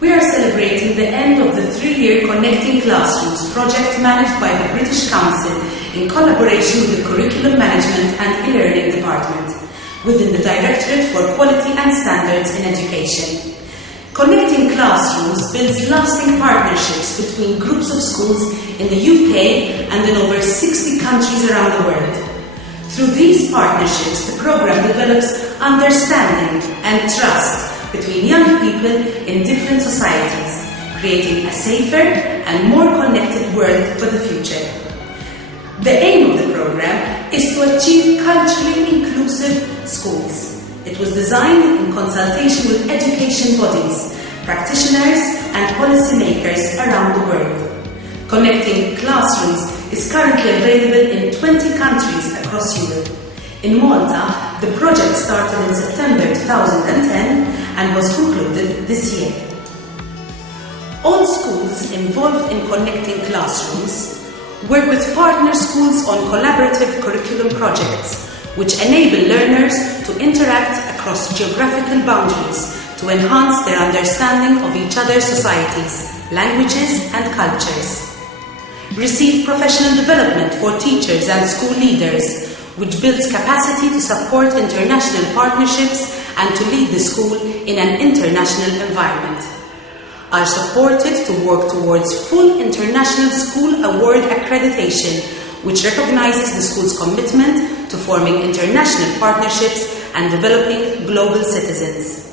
We are celebrating the end of the 3-year Connecting Classrooms project managed by the British Council in collaboration with the Curriculum Management and E-Learning Department within the Directorate for Quality and Standards in Education. Connecting Classrooms builds lasting partnerships between groups of schools in the UK and in over 60 countries around the world. Through these partnerships, the program develops understanding and trust between young people in different societies, creating a safer and more connected world for the future. The aim of the program is to achieve culturally inclusive schools. It was designed in consultation with education bodies, practitioners and policymakers around the world. Connecting Classrooms is currently available in 20 countries across Europe. In Malta, the project started in September 2010 and was concluded this year. All schools involved in Connecting Classrooms work with partner schools on collaborative curriculum projects, which enable learners to interact across geographical boundaries to enhance their understanding of each other's societies, languages and cultures. Receive professional development for teachers and school leaders, which builds capacity to support international partnerships and to lead the school in an international environment. Are supported to work towards full International School Award accreditation, which recognizes the school's commitment to forming international partnerships and developing global citizens.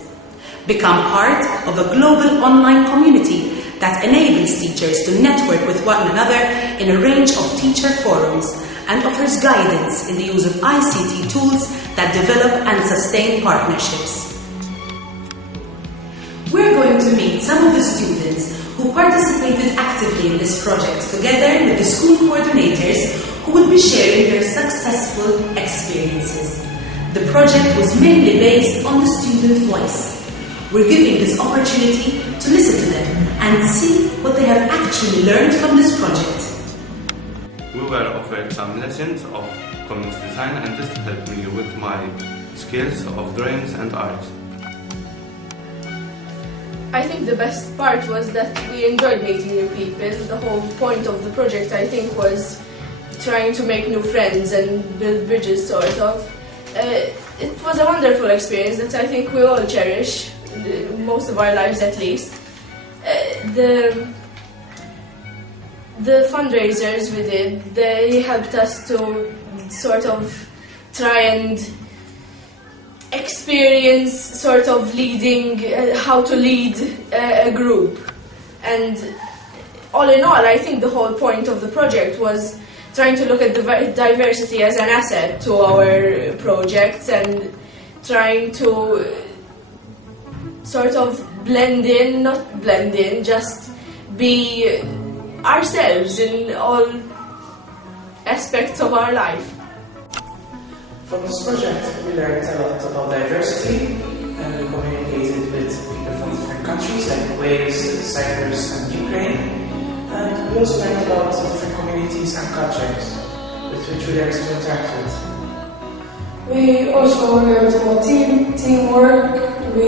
Become part of a global online community that enables teachers to network with one another in a range of teacher forums and offers guidance in the use of ICT tools that develop and sustain partnerships. We're going to meet some of the students who participated actively in this project together with the school coordinators who will be sharing their successful experiences. The project was mainly based on the student voice. We're giving this opportunity to listen to them and see what they have actually learned from this project. We were offered some lessons of comics design, and this helped me with my skills of drawings and art. I think the best part was that we enjoyed meeting new people. The whole point of the project, I think, was trying to make new friends and build bridges, sort of. It was a wonderful experience that I think we all cherish, most of our lives at least. The fundraisers we did, they helped us to sort of try and experience sort of leading, how to lead a group. And all in all, I think the whole point of the project was trying to look at the diversity as an asset to our projects and trying to sort of not blend in, just be ourselves in all aspects of our life. From this project, we learned a lot about diversity, and we communicated with people from different countries like Wales, Cyprus and Ukraine. And we also learned about different communities and cultures with which we learned to interact with. We also learned about teamwork. We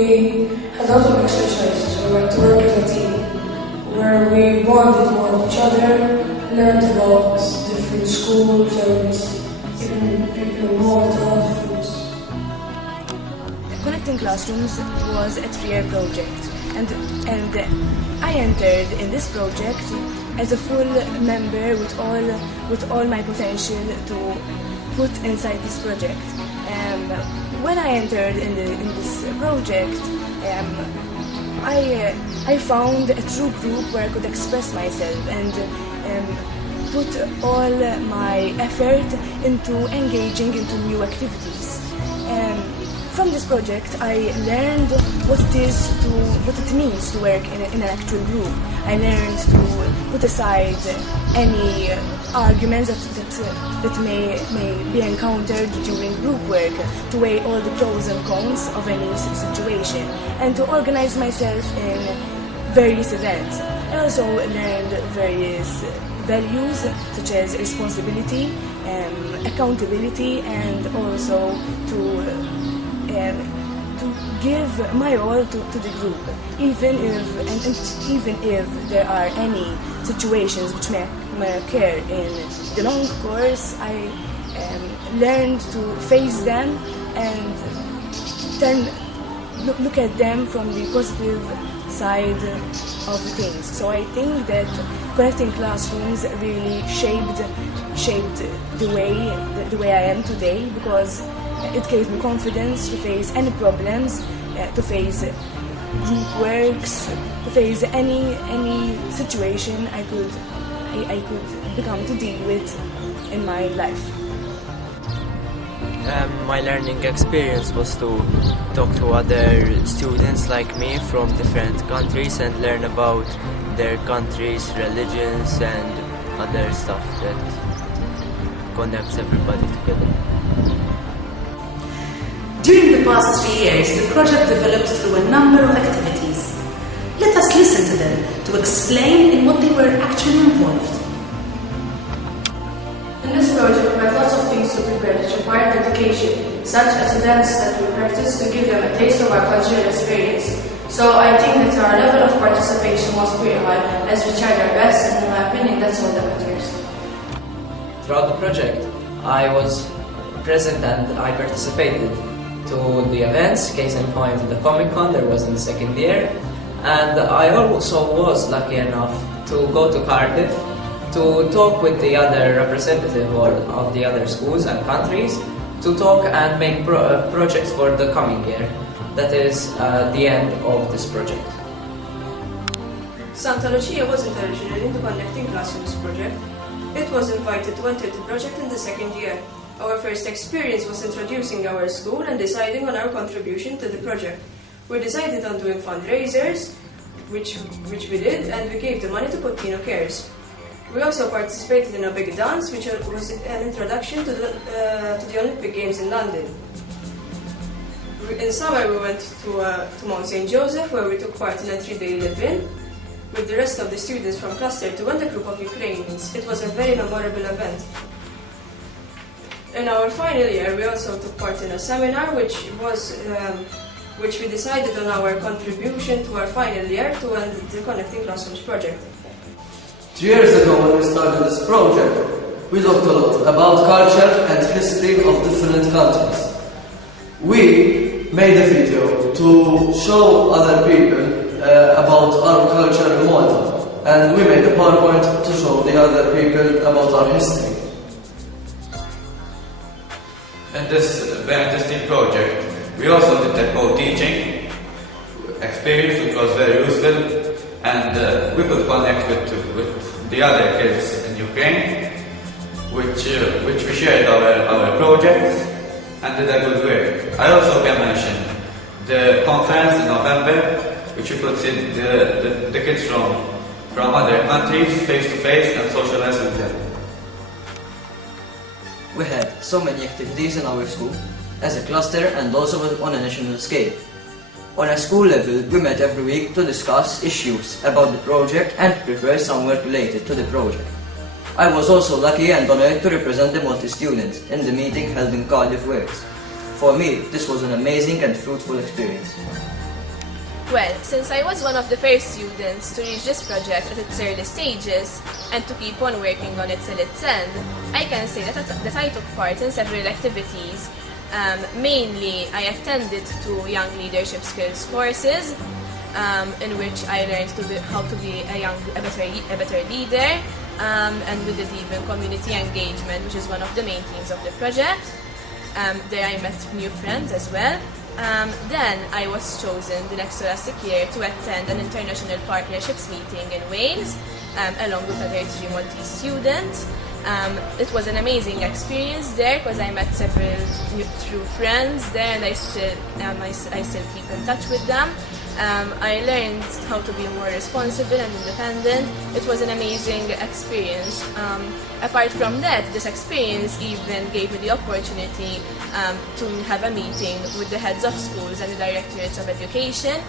had a lot of exercises. We went to work as a team, where we bonded more with each other, learned about different schools and even people in Malta, different. Connecting Classrooms was a 3-year project, and I entered in this project as a full member with all my potential to put inside this project. When I entered in this project, I found a true group where I could express myself and put all my effort into engaging into new activities. From this project, I learned what it means to work in an actual group. I learned to put aside any arguments that may be encountered during group work, to weigh all the pros and cons of any situation, and to organize myself in various events. I also learned various values such as responsibility, accountability, and also to to give my all to the group, even if there are any situations which may occur in the long course. I learned to face them and then look at them from the positive side of things. So I think that connecting classrooms really shaped the way I am today, because it gave me confidence to face any problems, to face group works, to face any situation I could become to deal with in my life. My learning experience was to talk to other students like me from different countries and learn about their countries, religions and other stuff that connects everybody together. During the past 3 years, the project developed through a number of activities. Let us listen to them to explain in what they were actually involved. In this project, we had lots of things to prepare that require dedication, such as a dance that we practice to give them a taste of our cultural experience. So I think that our level of participation was pretty high, as we tried our best, and in my opinion, that's all that matters. Throughout the project, I was present and I participated to the events. Case in point, the Comic Con there was in the second year, and I also was lucky enough to go to Cardiff to talk with the other representative of the other schools and countries to talk and make projects for the coming year. That is the end of this project. Santa Lucia wasn't originally in the Connecting Classrooms project. It was invited to enter the project in the second year. Our first experience was introducing our school and deciding on our contribution to the project. We decided on doing fundraisers, which we did, and we gave the money to Pottino Cares. We also participated in a big dance, which was an introduction to the Olympic Games in London. In summer, we went to Mount St. Joseph, where we took part in a 3-day live-in with the rest of the students from Cluster 2 and a group of Ukrainians. It was a very memorable event. In our final year, we also took part in a seminar, which we decided on our contribution to our final year to end the Connecting Classrooms project. 3 years ago, when we started this project, we talked a lot about culture and history of different countries. We made a video to show other people about our culture in Malta, and we made a PowerPoint to show the other people about our history. In this very interesting project, we also did a co-teaching experience, which was very useful, and we could connect with the other kids in Ukraine, which we shared our projects and did a good work. I also can mention the conference in November, which we could see the kids from other countries face to face and socialize with them. We had so many activities in our school, as a cluster and also on a national scale. On a school level, we met every week to discuss issues about the project and prepare some work related to the project. I was also lucky and honored to represent the Maltese students in the meeting held in Cardiff Works. For me, this was an amazing and fruitful experience. Well, since I was one of the first students to reach this project at its early stages and to keep on working on it till its end, I can say that I took part in several activities. Mainly, I attended 2 young leadership skills courses, in which I learned how to be a better leader, and we did even community engagement, which is one of the main themes of the project. There I met new friends as well. Then I was chosen the next scholastic year to attend an international partnerships meeting in Wales, along with other 3 Maltese students. It was an amazing experience there because I met several true friends there, and I still keep in touch with them. I learned how to be more responsible and independent. It was an amazing experience. Apart from that, this experience even gave me the opportunity to have a meeting with the heads of schools and the directorates of education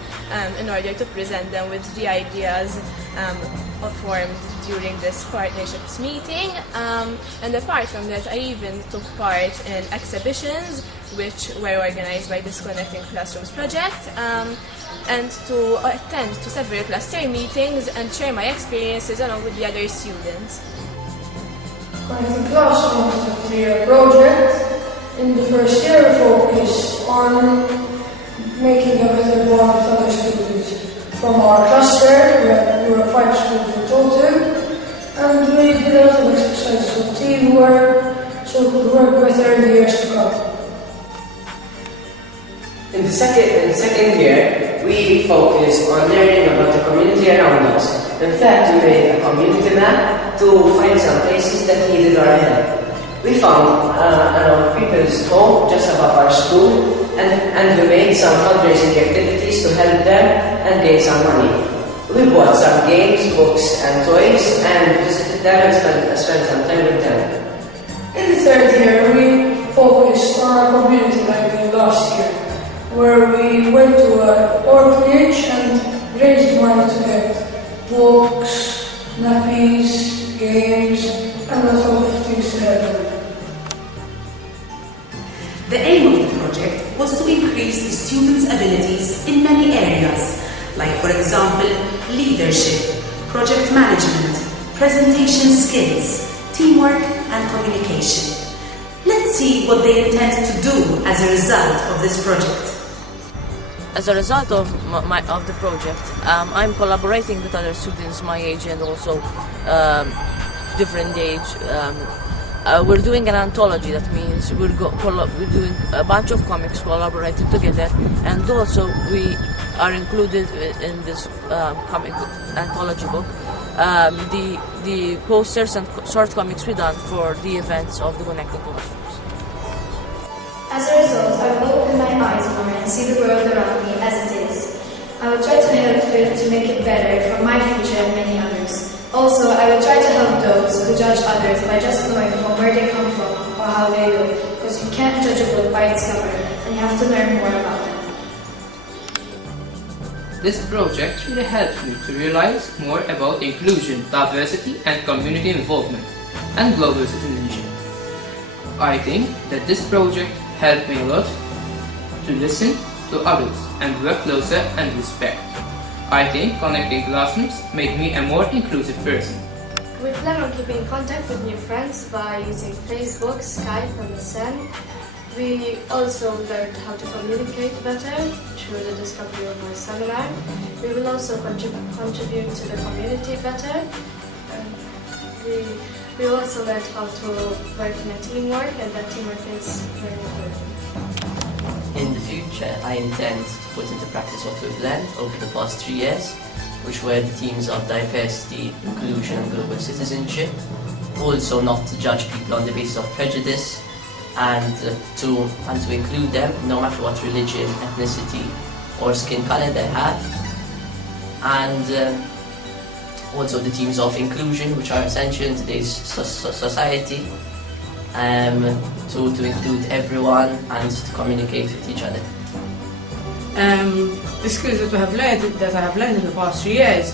in order to present them with the ideas formed during this partnerships meeting. And apart from that, I even took part in exhibitions which were organized by this Connecting Classrooms project, and to attend to several cluster meetings and share my experiences along with the other students. Connecting Classrooms is a 3-year project. In the first year, we focused on making a better bond with other students. From our cluster, we were 5 schools in total, and we did a lot of exercises of teamwork, so we could work better in the years to come. In the second year, we focused on learning about the community around us. In fact, we made a community map to find some places that needed our help. We found an old people's home just above our school, and we made some fundraising activities to help them and gain some money. We bought some games, books, and toys, and visited them and spent some time with them. In the third year, we focused on our community like we did last year, where we went to an orphanage and raised money to get books, nappies, games, and a lot of things to help them. The aim of the project was to increase the students' abilities in many areas, like for example, leadership, project management, presentation skills, teamwork and communication. Let's see what they intend to do as a result of this project. As a result of the project, I'm collaborating with other students my age and also different age. We're doing an anthology. That means we're doing a bunch of comics collaborated together, and also we are included in this comic anthology book. The posters and short comics we done for the events of the Connecting Classrooms. As a result, I will open my eyes more and see the world around me as it is. I will try to help it to make it better for my future and many others. Also, I will try to help those who judge others by just knowing from where they come from or how they look, because you can't judge a book by its cover, and you have to learn more about them. This project really helped me to realize more about inclusion, diversity and community involvement, and global citizenship. I think that this project helped me a lot to listen to others and work closer and respect. I think Connecting Classrooms made me a more inclusive person. We plan on keeping in contact with new friends by using Facebook, Skype and MSN. We also learned how to communicate better through the discovery of our seminar. We will also contribute to the community better. We also learned how to work in a teamwork, and that teamwork is very important. In the future, I intend to put into practice what we've learned over the past 3 years, which were the themes of diversity, inclusion and global citizenship. Also not to judge people on the basis of prejudice, and to include them no matter what religion, ethnicity or skin color they have. And also the themes of inclusion, which are essential in today's society, to include everyone and to communicate with each other. The skills that I have learned in the past 3 years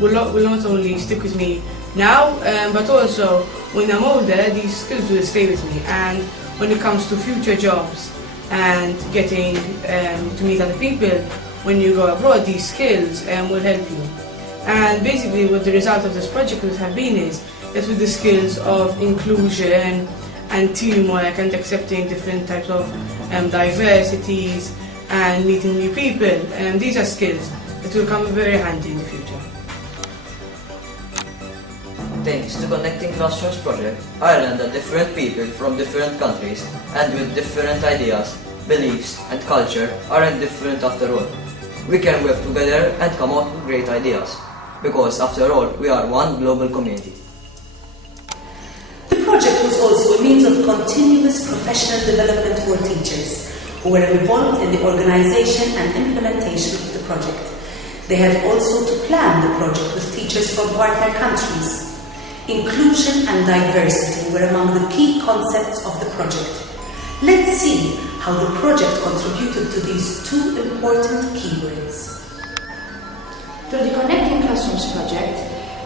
will not only stick with me now, but also when I'm older, these skills will stay with me. And when it comes to future jobs and getting to meet other people, when you go abroad, these skills will help you. And basically what the result of this project would have been is that with the skills of inclusion and teamwork and accepting different types of diversities and meeting new people, these are skills that will come very handy in the future. Thanks to Connecting Classrooms project, I learned that different people from different countries and with different ideas, beliefs and culture aren't different after all. We can work together and come up with great ideas, because after all, we are one global community. The project was also a means of continuous professional development for teachers, who were involved in the organization and implementation of the project. They had also to plan the project with teachers from partner countries. Inclusion and diversity were among the key concepts of the project. Let's see how the project contributed to these two important keywords. Through the Connecting Classrooms project,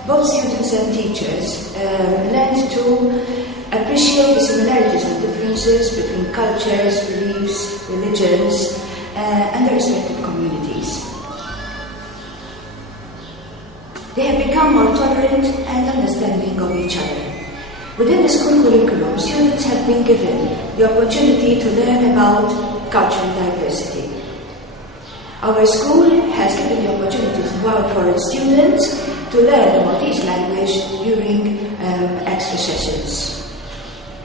both students and teachers learned to appreciate the similarities and differences between cultures, beliefs, religions, and their respective communities. They have become more tolerant and understanding of each other. Within the school curriculum, students have been given the opportunity to learn about cultural diversity. Our school has given the opportunity for its students to learn the Maltese language during extra sessions.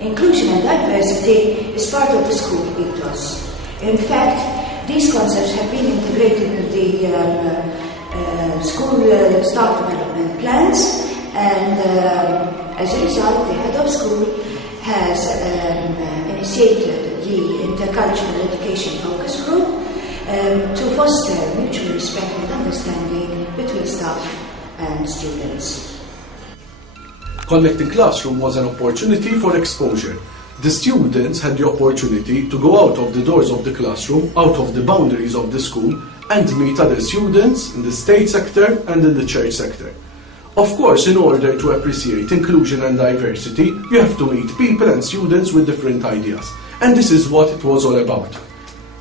Inclusion and diversity is part of the school ethos. In fact, these concepts have been integrated with the school staff development plans, and as a result, the head of school has initiated the Intercultural Education Focus Group to foster mutual respect and understanding between staff and students. Connecting Classroom was an opportunity for exposure. The students had the opportunity to go out of the doors of the classroom, out of the boundaries of the school, and meet other students in the state sector and in the church sector. Of course, in order to appreciate inclusion and diversity, you have to meet people and students with different ideas. And this is what it was all about.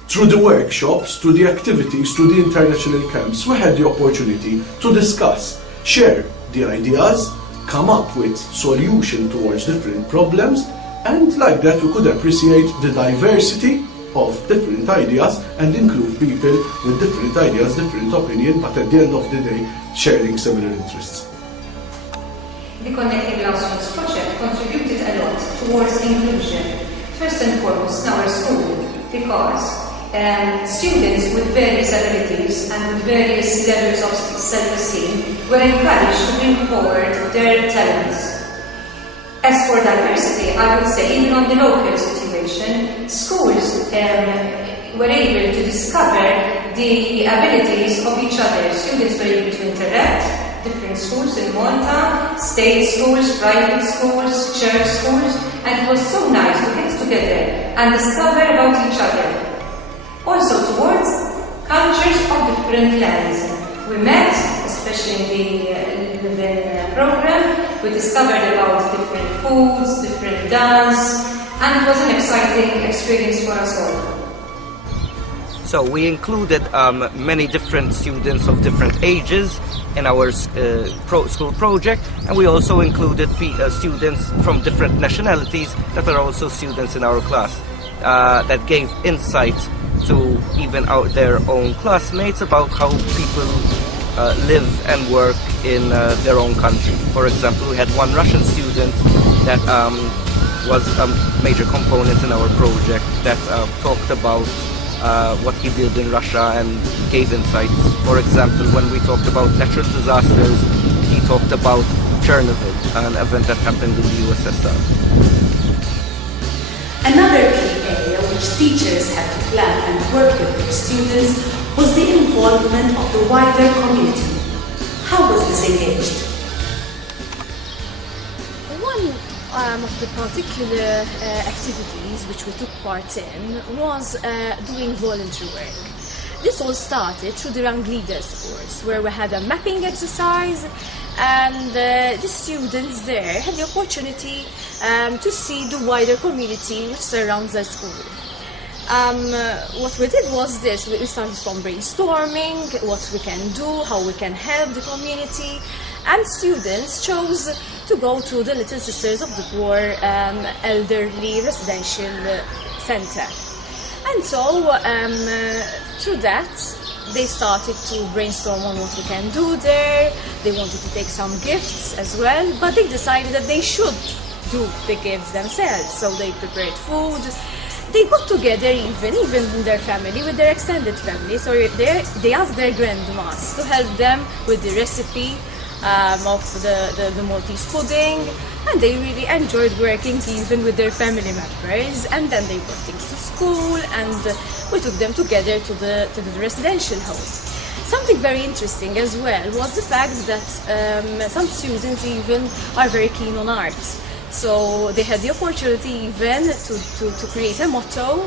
Through the workshops, through the activities, through the international camps, we had the opportunity to discuss, share the ideas, come up with solutions towards different problems, and like that we could appreciate the diversity of different ideas and include people with different ideas, different opinions, but at the end of the day, sharing similar interests. The Connecting Classrooms project contributed a lot towards inclusion, first and foremost in our school, because students with various abilities and with various levels of self-esteem were encouraged to bring forward their talents. As for diversity, I would say even on the local situation, schools were able to discover the abilities of each other. Students were able to interact, different schools in Malta, state schools, private schools, church schools, and it was so nice to get together and discover about each other. Also towards cultures of different lands. We met, especially in the program, we discovered about different foods, different dance, and it was an exciting experience for us all. So we included many different students of different ages in our school project, and we also included students from different nationalities that are also students in our class that gave insight to even their own classmates about how people live and work in their own country. For example, we had one Russian student that was a major component in our project that talked about what he did in Russia and gave insights. For example, when we talked about natural disasters, he talked about Chernobyl, an event that happened in the USSR. Another key area which teachers had to plan and work with their students was the involvement of the wider community. How was this engaged? One of the particular activities which we took part in was doing voluntary work. This all started through the Young Leaders course, where we had a mapping exercise, and the students there had the opportunity to see the wider community which surrounds the school. What we did was this: we started from brainstorming what we can do, how we can help the community, and students chose to go to the Little Sisters of the Poor elderly residential centre. And so through that they started to brainstorm on what we can do there. They wanted to take some gifts as well, but they decided that they should do the gifts themselves, so they prepared food. They got together even in their family, with their extended family, so they asked their grandmas to help them with the recipe of the Maltese pudding, and they really enjoyed working even with their family members. And then they brought things to school, and we took them together to the residential home. Something very interesting as well was the fact that some students even are very keen on art. So they had the opportunity even to create a motto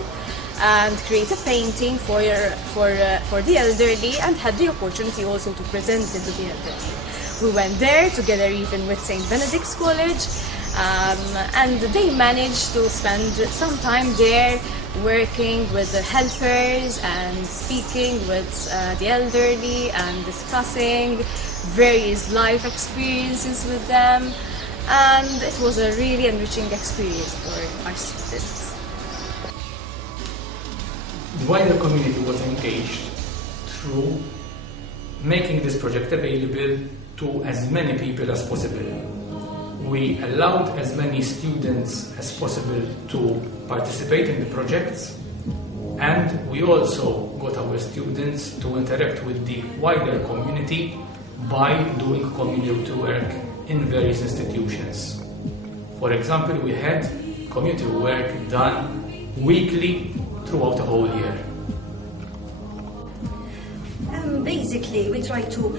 and create a painting for the elderly, and had the opportunity also to present it to the elderly. We went there together even with St. Benedict's College, and they managed to spend some time there working with the helpers and speaking with the elderly and discussing various life experiences with them, and it was a really enriching experience for our students. The wider community was engaged through making this project available to as many people as possible. We allowed as many students as possible to participate in the projects, and we also got our students to interact with the wider community by doing community work in various institutions. For example, we had community work done weekly throughout the whole year. Basically, we tried to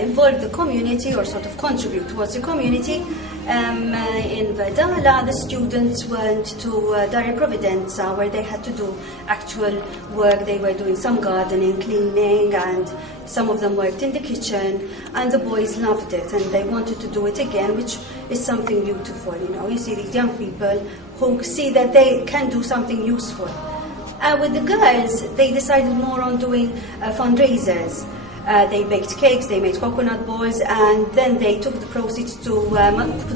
involve the community, or sort of contribute towards the community. In Verdala, the students went to Dare Providenza, where they had to do actual work. They were doing some gardening, cleaning, and some of them worked in the kitchen, and the boys loved it, and they wanted to do it again, which is something beautiful. You see these young people who see that they can do something useful. With the girls, they decided more on doing fundraisers. They baked cakes, they made coconut balls, and then they took the proceeds to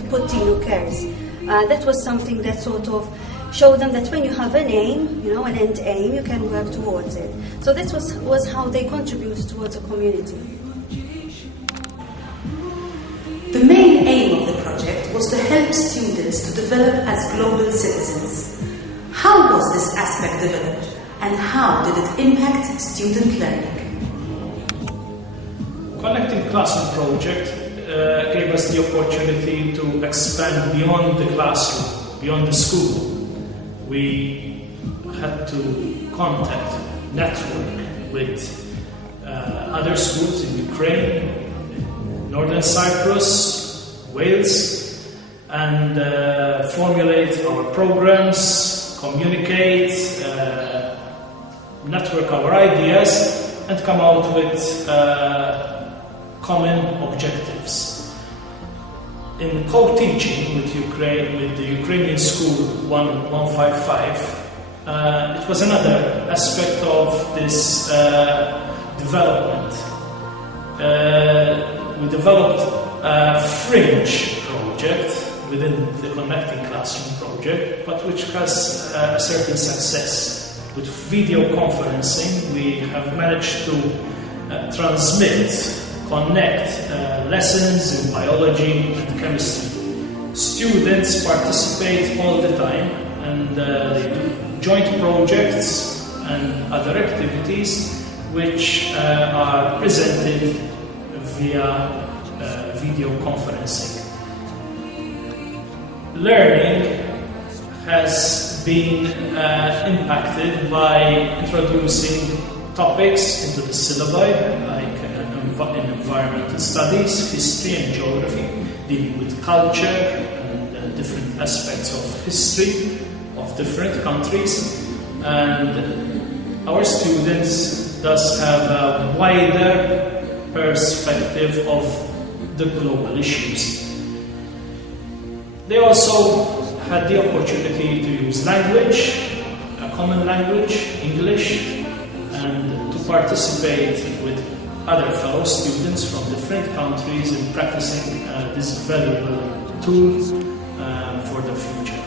Puttino Cares. That was something that sort of showed them that when you have an aim, an end aim, you can work towards it. So this was how they contributed towards a community. The main aim of the project was to help students to develop as global citizens. How was this aspect developed, and how did it impact student learning? Connecting Classroom project gave us the opportunity to expand beyond the classroom, beyond the school. We had to contact, network with other schools in Ukraine, Northern Cyprus, Wales, and formulate our programs, communicate, network our ideas, and come out with common objectives. In co-teaching with the Ukrainian School 155, it was another aspect of this development. We developed a fringe project within the Connecting Classroom project, but which has a certain success. With video conferencing, we have managed to connect lessons in biology and chemistry. Students participate all the time, and they do joint projects and other activities which are presented via video conferencing. Learning has been impacted by introducing topics into the syllabi, like in environmental studies, history and geography, dealing with culture and different aspects of history of different countries. And our students thus have a wider perspective of the global issues. They also had the opportunity to use language, a common language, English, and to participate with other fellow students from different countries in practicing this valuable tool for the future.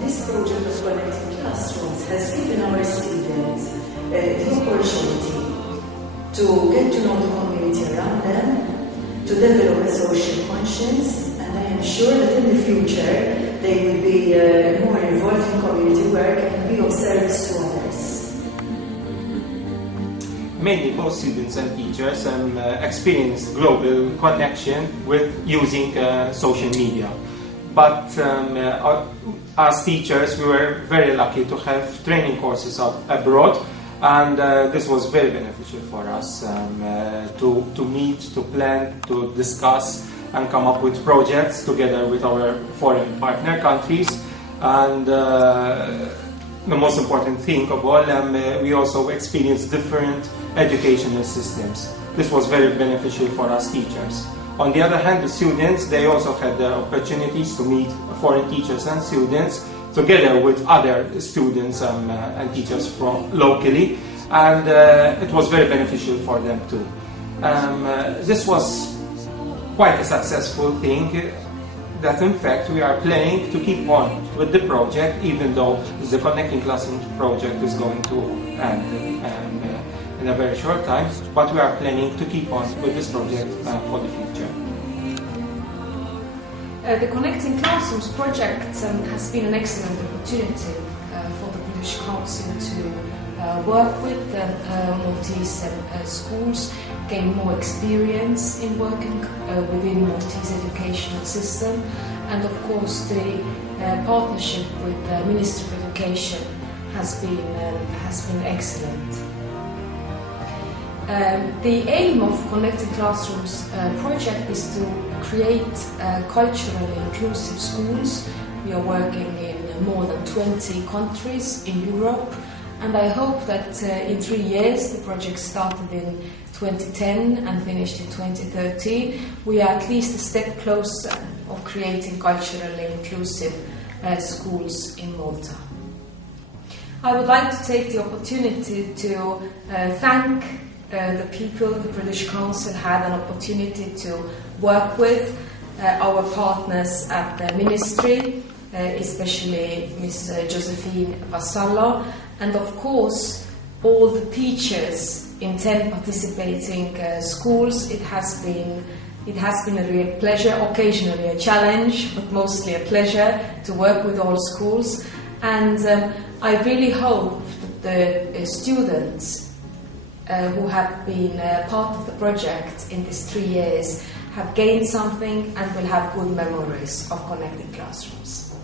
This project of Connecting Classrooms has given our students the opportunity to get to know the community around them, to develop a social conscience, and I am sure that in the future they will be more involved in community work and be of service to others. mainly both students and teachers experienced global connection with using social media. But as teachers, we were very lucky to have training courses abroad, and this was very beneficial for us to meet, to plan, to discuss, and come up with projects together with our foreign partner countries. And the most important thing of all, we also experienced different educational systems. This was very beneficial for us teachers. On the other hand, the students, they also had the opportunities to meet foreign teachers and students together with other students and teachers from locally, and it was very beneficial for them too. This was quite a successful thing, that in fact we are planning to keep on with the project, even though the Connecting Classrooms project is going to end in a very short time, but we are planning to keep on with this project for the future. The Connecting Classrooms project has been an excellent opportunity for the British Council to work with Maltese schools, gain more experience in working within Maltese educational system, and of course the partnership with the Ministry of Education has been excellent. The aim of Connecting Classrooms project is to create culturally inclusive schools. We are working in more than 20 countries in Europe, and I hope that in 3 years, the project started in 2010 and finished in 2013, we are at least a step closer of creating culturally inclusive schools in Malta. I would like to take the opportunity to thank the people. The British Council had an opportunity to work with our partners at the Ministry, especially Ms. Josephine Vassallo, and of course all the teachers in 10 participating schools. It has been a real pleasure, occasionally a challenge, but mostly a pleasure to work with all schools. And I really hope that the students who have been part of the project in these 3 years have gained something and will have good memories of Connecting Classrooms.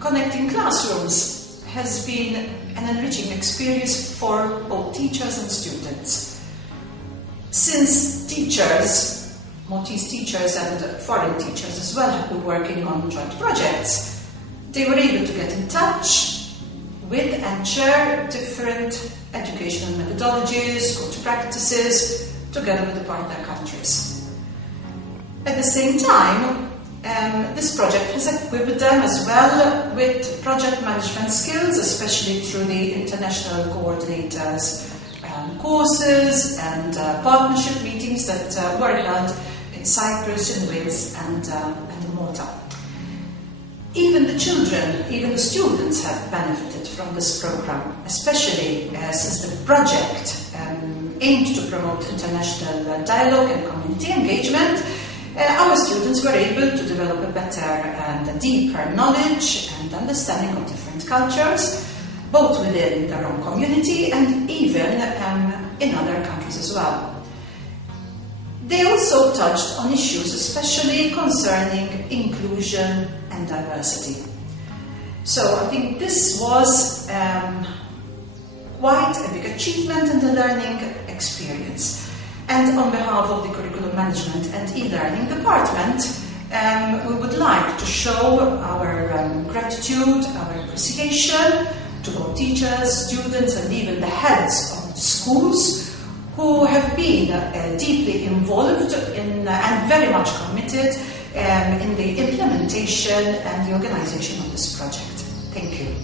Connecting Classrooms has been an enriching experience for both teachers and students. Since teachers, Maltese teachers and foreign teachers as well, have been working on joint projects, they were able to get in touch with and share different educational methodologies, good practices, together with the partner countries. At the same time, this project has equipped them as well with project management skills, especially through the international coordinators courses and partnership meetings that were held in Cyprus, in Wales and in Malta. Even the children, even the students have benefited from this program, especially since the project aimed to promote international dialogue and community engagement. Our students were able to develop a better and a deeper knowledge and understanding of different cultures, both within their own community and even in other countries as well. They also touched on issues especially concerning inclusion and diversity. So I think this was quite a big achievement in the learning experience. And on behalf of the Curriculum Management and E-Learning Department, we would like to show our gratitude, our appreciation to both teachers, students and even the heads of the schools who have been deeply involved in and very much committed in the implementation and the organization of this project. Thank you.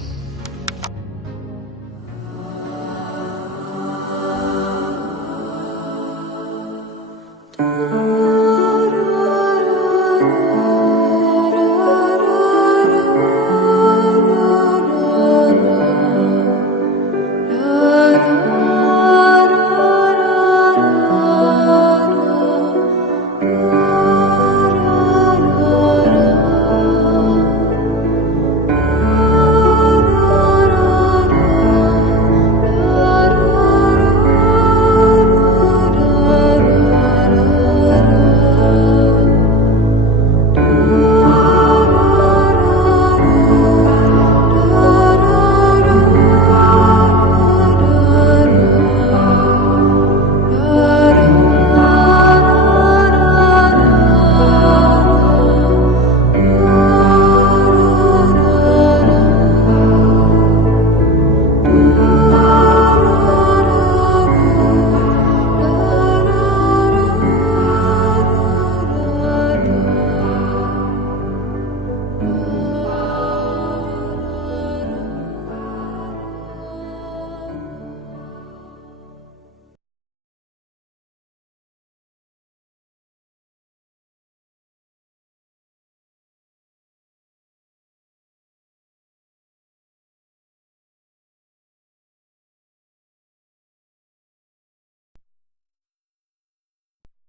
Thank you.